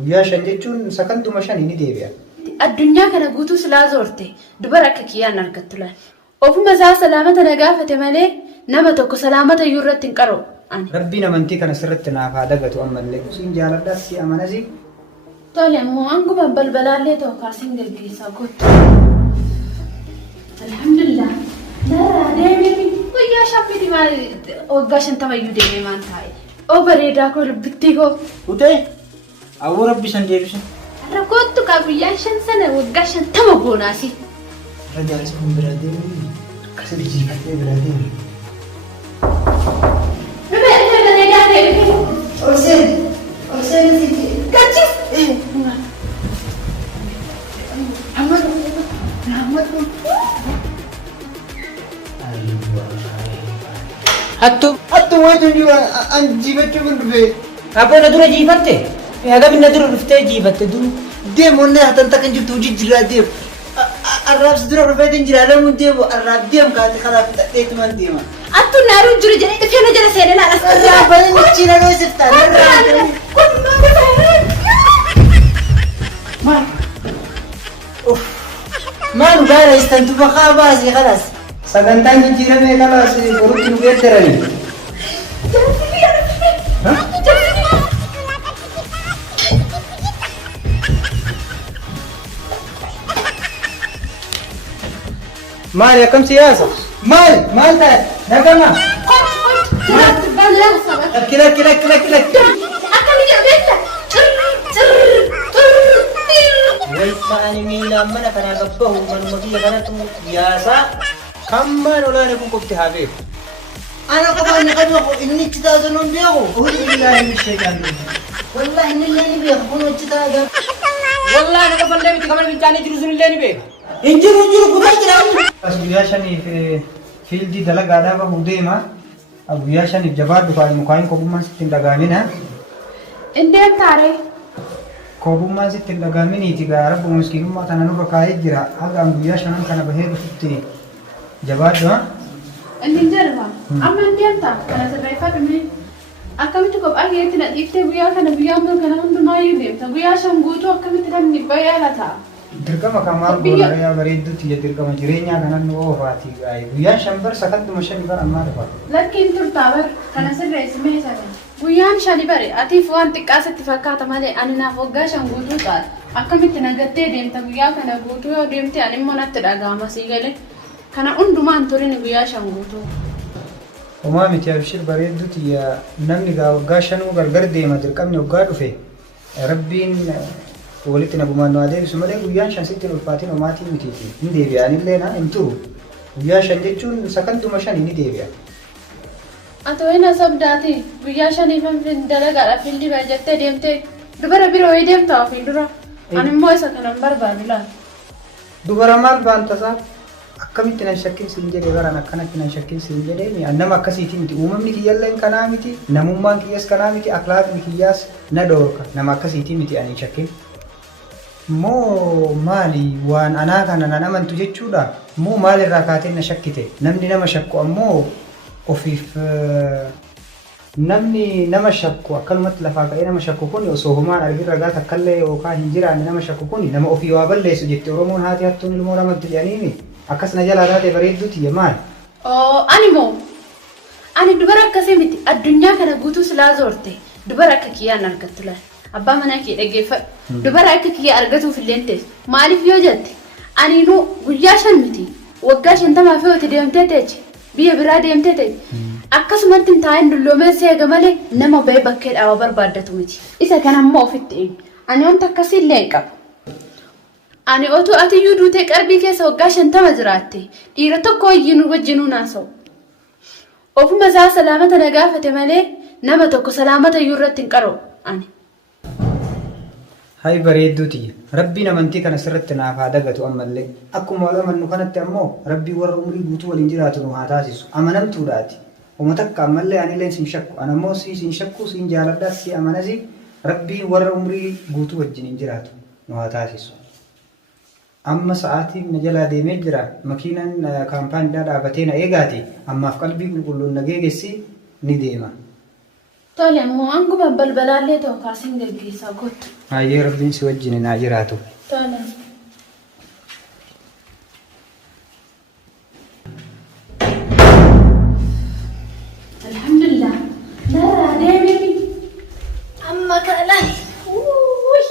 Guyyaa shan jechuun sakantuma shan ni deebi'a. Addunyaa kana guutuu silaa zoorte dubara akka kiyyaan argattu laal. Ofuma isaa salaamata na gaafate malee nama tokko salaamata iyyuu irratti hin qaroo. Rabbiin amantii kana sirriitti naaf haa dagatu ammallee siin jaaladhaa si amanasi. Tole ammoo anguma balbalaallee ta'u kaasiin gaggeessaa gootu. Alhamdulillah. Narraa deemee guyyaa shabbiti maal waggaa 50 deemee maan taa'e. Oo bareedaa koo lubbittii koo. Utee awwoo rabbi san deebise. Rakkootu kaa guyyaa 5 sana waggaa 50 goonaasi. Rajaalisa kun bira deemee akkasii jiifatee bira deemee. Rubee bareedaa deemee. Olseen sitti. Gachis. Hattu waytu an jiifachuu kun dhufee. Abboon dura jiifatte? Hagam dura dhuftee jiifatte dura? Deemu onnee hatan takkan jirtu hojii jiraa deemu. Arraabsi dura dhufeetiin jiraalamuun deemu arraab deemu kaate kanaaf hidhadheetumaan deema. Attu naaruu jiru jedhee dhufee na jala seenee laala. Arraabanii michiina dhoosiftaa. Maal gaara istantu bakaa baasee kalaas. Sagantaan jijjiiramee kalaas borutti nu geeddaranii. Maal akkam siyaasa? Maal ta'e? Nagama? Kila. Wayitaani miilaan mana kanaa gabbahu manuma kiyya kanatu yaasaa Kammaan olaanee kun qofti haa beeku. ana qabaanne qabu inni itti taatu nun beeku. Hojii ilaalee mishee jaallu. Wallahi inni illee ni beeku kun itti taatu. والله أنا قبل لي بتكمل بيجاني جلوسون اللي نبيه. Injiru kutaa jiraatu. As guyyaa shaniif fiildii dalagaadhaa bahuu deema. Guyyaa shaniif jabaadhu faayii mukaan kophummaan sitti hin dhagaamina. Indeen taaree. Kophummaan sitti hin dhagaaminiiti gaa rabbu miskiinummaa kana nurra kaa'ee jira. Haga guyyaa shanan kana bahee dhufutti jabaadhu. Indeen jarba. Amma indeen taa kana sirreeffadhu. Akkamitti kophaa keetti na dhiiftee guyyaa kana guyyaa ammoo kana hundumaayyuu deemta. Guyyaa shan guutuu akkamitti namni bayyaala ta'a. Dirqama kan maal goonaa bareedduutti dirqama jireenyaa kanan nu oofaati gaa'e. Guyyaan shan bar sakantuma shani bar ammaa dhufa. Lakkiin turtaa bar kana sirreessimee sagan. Guyyaan shani bare atiif waan xiqqaasitti fakkaata malee ani naaf waggaa shan guutuu ta'a. Akkamitti nagattee deemta guyyaa kana guutuu yoo deemte ani immoo natti dhaga'ama sii galee. Kana hundumaan turin guyyaa shan guutuu. Homaa miti abshir bareedduuti namni gaa waggaa shanuu gargar deema dirqamni waggaa dhufe. Rabbiin walitti nagumaan nu adeemsu malee guyyaan shan sitti ulfaatiin homaatii mitiiti. Ni deebi'anillee na hin turu. Guyyaa shan jechuun sakantuma shani ni deebi'a. Atoo hin asabdaati guyyaa shaniif dalagaadhaaf hin dibaa jettee deemtee dubara biroo wayii deemtaa ofiin dura. Ani immoo isa kanan barbaadu laal. Dubara maal baantasaa? Akkamitti nan shakkiin siin jedhe baraan akkanatti nan shakkiin siin jedhee nama akkasiiti miti uumamni kiyyalleen kanaa miti namummaan kiyyaas kanaa miti akhlaaqni kiyyaas na dhoorka nama akkasiiti miti ani shakkiin. Moo maali waan anaa kana nan amantu jechuudha moo maalirraa kaatee na shakkite namni nama shakku ammoo ofiif namni nama shakku akkanumatti lafaa ka'ee nama shakku kun osoo homaan argin ragaa takkallee yookaan hin jiraanne nama shakku kun nama ofii waa balleessu jette Oromoon haati hattuun ilmoo namatti jedhaniini. Akkas na jalaa taate bareedduuti maal? Ani dubara akkasii miti addunyaa kana guutuu silaa zoorte dubara akka kiyyaan argattu laal. Abbaa manaa kee dhaggeeffadhu. Dubara akka kiyya argatuuf illee ta'e maaliif yoo jette ani nu guyyaa shan miti waggaa 50 fi oti deemtee teechi biyya biraa deemtee teechi akkasumatti hin taa'in dulloomee seega malee nama bahee bakkee dhaabaa barbaaddatu miti. Isa kana immoo ofitti eenyu ani wanta akkasii illee hin qabu. Ani otuu atiyyuu duutee qarbii keessa waggaa 50 jiraatte dhiira tokko wajjinuu naasa'u. Ofuma isaa salaamata na gaafate malee nama tokko salaamata iyyuu irratti hin qaroo ani. Hai bareedduuti rabbiin amantii kana sirriitti naaf haa dagatu ammallee akkuma wal amannu kanatti ammoo rabbii warra umurii guutuu waliin jiraatu nu haa taasisu amanamtuudhaati. Uma takka ammallee anillee sin shakku anammoo sin shakku sin jaaladhaa si amanasi rabbiin warra umurii guutuu wajjin jiraatu nu haa taasisu. Amma sa'aatiin na jalaa deemee jira makiinaan kaampaaniidhaa dhaabatee na eegaati ammaaf qalbii qulqulluun na geessi ni deema. Tole ammoo anguma balbalaallee ta'u kaasiin gaggeessaa gootu. Hayyee rabbiin si wajjin naa jiraatu. Tana. Alhamdulillah. Nara deemi. Amma kalai. Uy.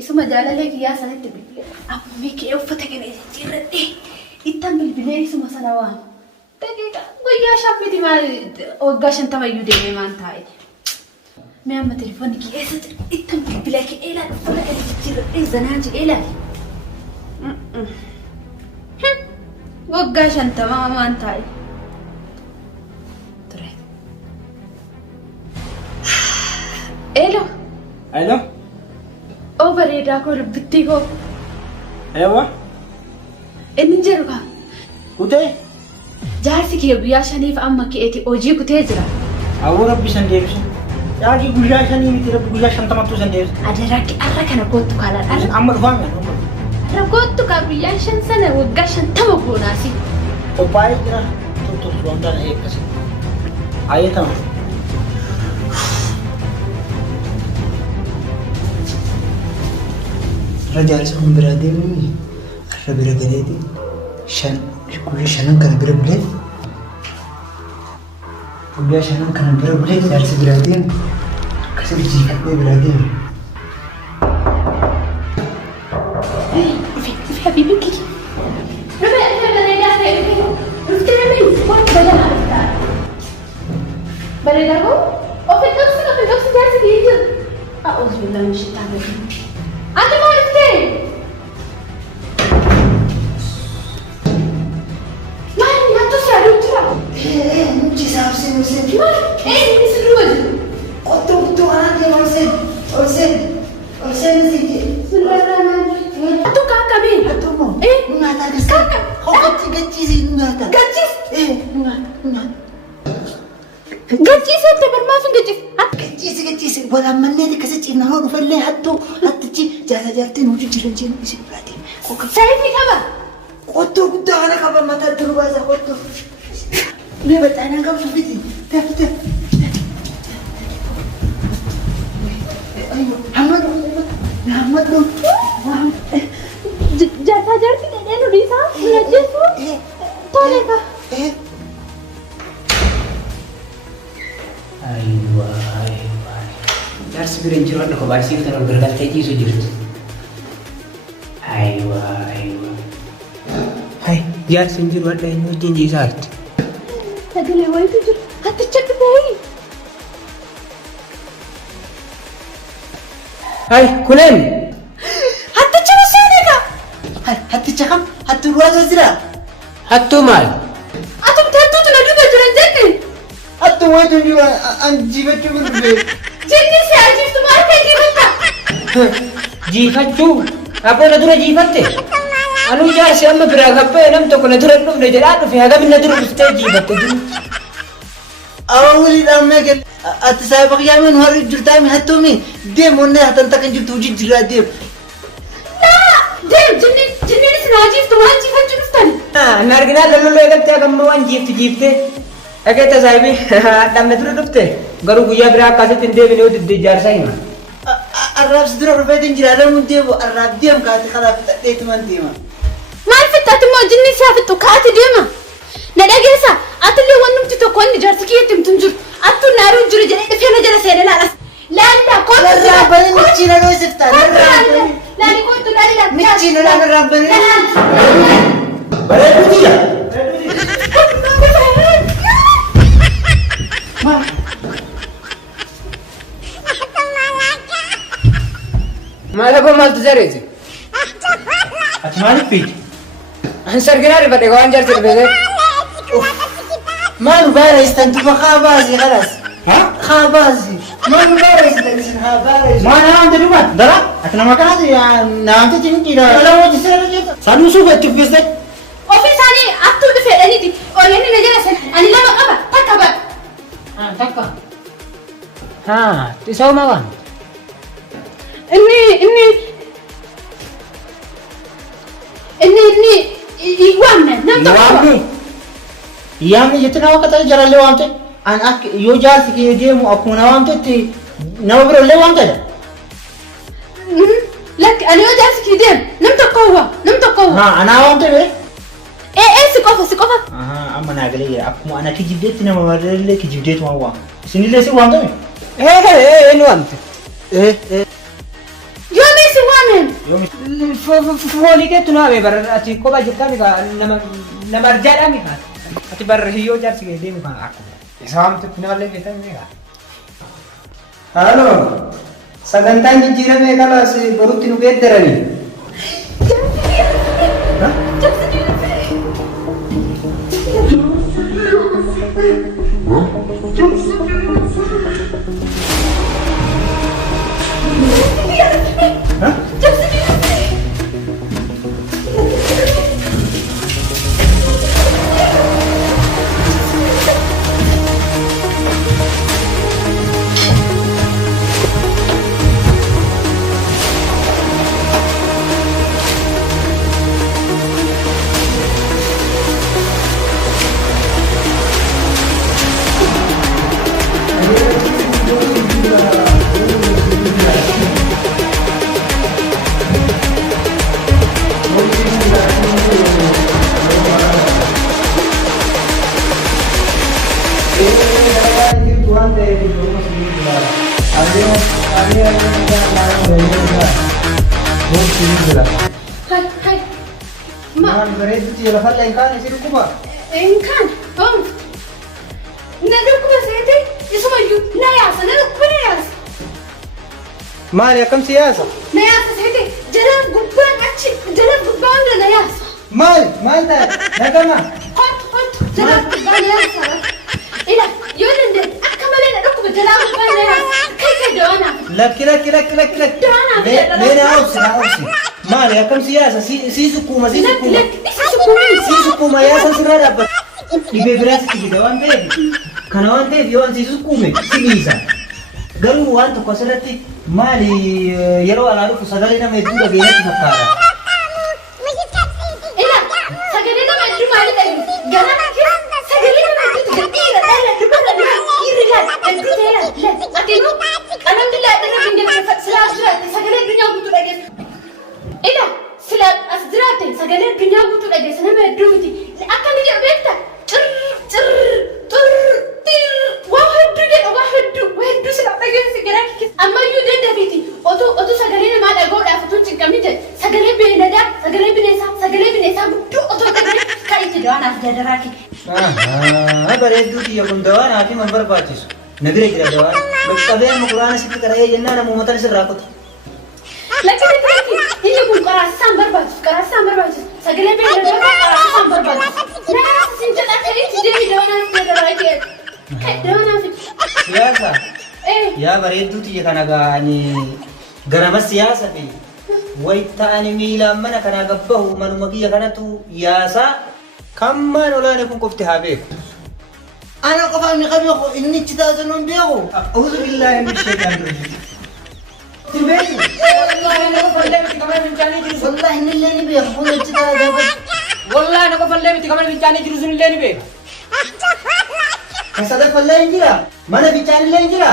Isuma jalalee kiyyaa sanatti bilbilee. Ammi kee uffata kana jijjiirradhe. Ittan bilbilee isuma sana waan. Daqiiqa guyyaa shammiti maal waggaa 50 deemee maan taa'e. Mee amma telefoonni keessa jira. Ittan bilbilee kee ilaali uffata kana jijjiirradhe zanaa jedhee ilaali. Waggaa 50 maan taa'e. Ture. Elo. Hello? Oo bareedaa koo dubbittii koo. Ewa? Inni jedhu kaa. Kutee? Jaarsi kee guyyaa 5 amma keeti hojii kutee jira. Awwa rabbi san deebisu. Yaaqii guyyaa 5 miti rabbi guyyaa 50 san deebisu. Adaraki arra kana gootu kaalaan Amma dhufaame amma. arra gootu kaa guyyaa 5 sana waggaa 50 goonaasi. Qophaa'ee jira. Turtur wantaan eeggasi. Ayyatama. Rajaarsa kun biraa deemni arra bira galeeti guyyaa 5 kana bira bulee guyyaa 5 kana bira bulee jaarsa biraa deemni akkasii jiifadhee biraa deemni. Ifi habibi kiki. Rube ati bareedaa ta'e rufti rube waan bareedaa. Bareedaa koo ofii dhoksi jaarsi kee jiru. A'uuzu billahi min shaitaan rajiim. Ati maal ta'e? Maal nyaata shaaduu jira? Muci saabsee olsee. Maal? Inni si duuba jiru. Qottoo kanaa deema olsee nasiiti. Sulirraa maal? Attu kaakame. Hattuu moo? Nyaata agarsiisa. Kaaka. Hokkatti gachiisii nyaata. Gachiis. Nyaata. Gachiisatti barmaaf hin gachiis. Gachiisi walaan mallee akkasa cinnaa hoo dhufallee hattichi jaartiin hojii jiran jiran isin biraati. Saayifii qaba. Qottoo guddaa kana qaba mataa duruu baasa qottoo. Mee baxaanaa qabdu fiti. Taphata. Hammaduu. Jaartii dhedhee nu dhiisaa hin ajjeessu. Tole ka. Jaarsi bira hin jiru hadha kophaa isiif tan ol garagaltee ciisu jirtu. Jaarsi hin jiru hadha inni wajjin ciisaa jirti. Sagalee wayitu jiru. Hatticha dhufee. Kuneen. Hatticha maseenee ka. Hatticha kam? Hattuu duwwaa jira. Hattuu maal? Atumti hattuutu na duuba jiran jette. Hattuu wayitu jiru jiifachuu gurguree. Jinni si ajiiftu maal ta'e jiifata? Jiifachuu? Abboo na dura jiifatte? Anuu jaarsi amma biraa gabbee nam tokko na dura hin dhufne jedhaa dhufe hagam na dura dhuftee jiifatte jiru. Awwa waliidhaan meeqal ati saayiba qiyyaameen warri jirtaami hattuumi deemuunne hatan takkan jirtu hojii jiraa deemu. Deem jinniin si ajiiftu maal jiifachuu dhuftani? Na arginaa lalloo eegaltee hagamma waan jiiftee. Dhageetta saayibii hadhaan na dura dhufte garuu guyyaa biraa akkasitti hin deebine yoo didde jaarsaa hima. Arraabsi dura dhufeetiin jira lamuun deemu arraab deemu kaate kanaaf dhadheetumaan deema. Maal fittaati immoo jinni si hafittu kaati deema. Na dhageessa atillee waan numti tokko inni jaarsi kiyyatti himtu hin jiru. Attuu naaruu jiru jedhee dhufee na jala seenee laalas. Laalda kootu. Narraa bane michiina dhoosiftaa. Laali kootu laali laali. Michiina narraa bane. Bareedu jira. Maala koo maaltu jareeti? Ati maaliif fiiti? An sarginaa rifadhe waan jaarsi dhufeese. Maal bareessan tufa haa baasii kanas. Haa? Haa baasii. Maal bareessan isin haa baasii. Maa naamte dhumaat dara? Ati nama kanaati naamte cimqiidha. Wala wajji sirra jeeta. Sanuu suufa itti uffiste. Ofii isaanii attuu dhufeedhaniiti. Ooyyanni na jala seenee ani lama qaba takka ba'a. Takka. Haa, tisaa'uma waan. Inni waamne nam tokko. Waamni. Yaamni jetti nama akka ta'e jarallee waamte. An akka yoo jaarsi kee deemu akkuma na waamtetti nama birallee waamtedha. Lakki ani yoo jaarsi kee deemu nam tokko hawwa. Haa anaa waan ta'e. Si qofa. Amma naa galee akkuma ana kijibdeetti nama marallee kijibdeetu waan waan. Isinillee si waan ta'e. Inni waamte. Yoomii si waamen. Foolii keetu naa bee bara ati kophaa jirtaa mika nama arjaadhaa mika. Ati bara hiyyoo jaarsi kee deemu kan akkuma. Isa waamtutti namallee beektan mika. Haaloo, sagantaan jijjiiramee kalaas borutti nu geeddaranii. Hai. Maal bareedutti jala falla hin kaane si dhukkuba. Kan na dhukkuba seete isumayyuu na yaasa. Maali akkam siyaasa? Na yaasa seete jalaan gubbaan achi jalaan gubbaa hunda na yaasa. Maal ta'e? Nagama. Hot jalaan gubbaa na yaasa. Ila yoo danda'e akka malee na dhukkuba jalaan gubbaa na yaasa. Kai dawana. Lakki. Dawana. Mee na obsi. Maali akkam siyaasa? Si sukkuma. Si Sukkuma yaasa sirraa dhaabbata. Dhibee biraas itti fida waan ta'eef. Kana waan ta'eef yoo si sukkume si dhiisa. Garuu waan tokko asirratti maali yeroo alaa dhufu sagalee nama hedduu dhageenyatti fakkaata. Ila sagalee nama hedduu maali dhagu? Ganama keessa sagalee nama hedduu gadhiira dhala dubara irra hedduu ta'e atiinu qalamni laadhana bingee silaa jiraate sagalee addunyaa guutuu dhageessa. Ila silaa as jiraate sagalee addunyaa guutuu dhageessa nama hedduu miti. Akka ni jedhu beekta waa hedduu silaa dhageessi garaa kee ammayyuu daddabiiti otuu sagalee namaa dhaga'uudhaaf otuu cinqamni jedhe sagalee beeyladaa sagalee bineensaa guddoo otoo dhaga'e kan itti dawaanaaf dadaraa kee. Bareedduu kiyya kun dawaanaa fi man barbaachisu. Na bira jira dawaan. Qabeenya quraana sitti qara'ee jennaan nama uummatan sirraa kutu. Lakkii inni kun qaraasisaan barbaachisu sagalee beeyladaa qaraasisaan barbaachisu. Naa sin jedha kariitti deemi dawaanaaf dadaraa kee. Siyaasa. Yaa bareedduu kiyya kana ga'anii garama siyaasa fi wayita'anii miilaan mana kanaa gabbahu manuma kiyya kanatu yaasa kammaan olaanee kun qofti haa beeku. Ana qofa inni qabeeku inni itti taasisan hin beeku. A'uudhu billaahi min shaytaan rajim. Si beeku? Wallahi na kofallee miti kamar fincaanii jiru sun. Wallahi inni illee ni beeku kun itti taasisan. Wallahi na kofallee miti kamar fincaanii jiru sun illee ni beeka. Kan sadaffallee hin jira? Mana fincaanillee hin jira?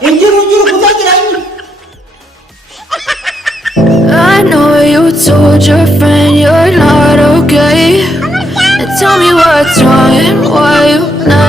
Hin jiru kutaa jira inni. I know you told your friend you're not okay. Tell me what's wrong and why you not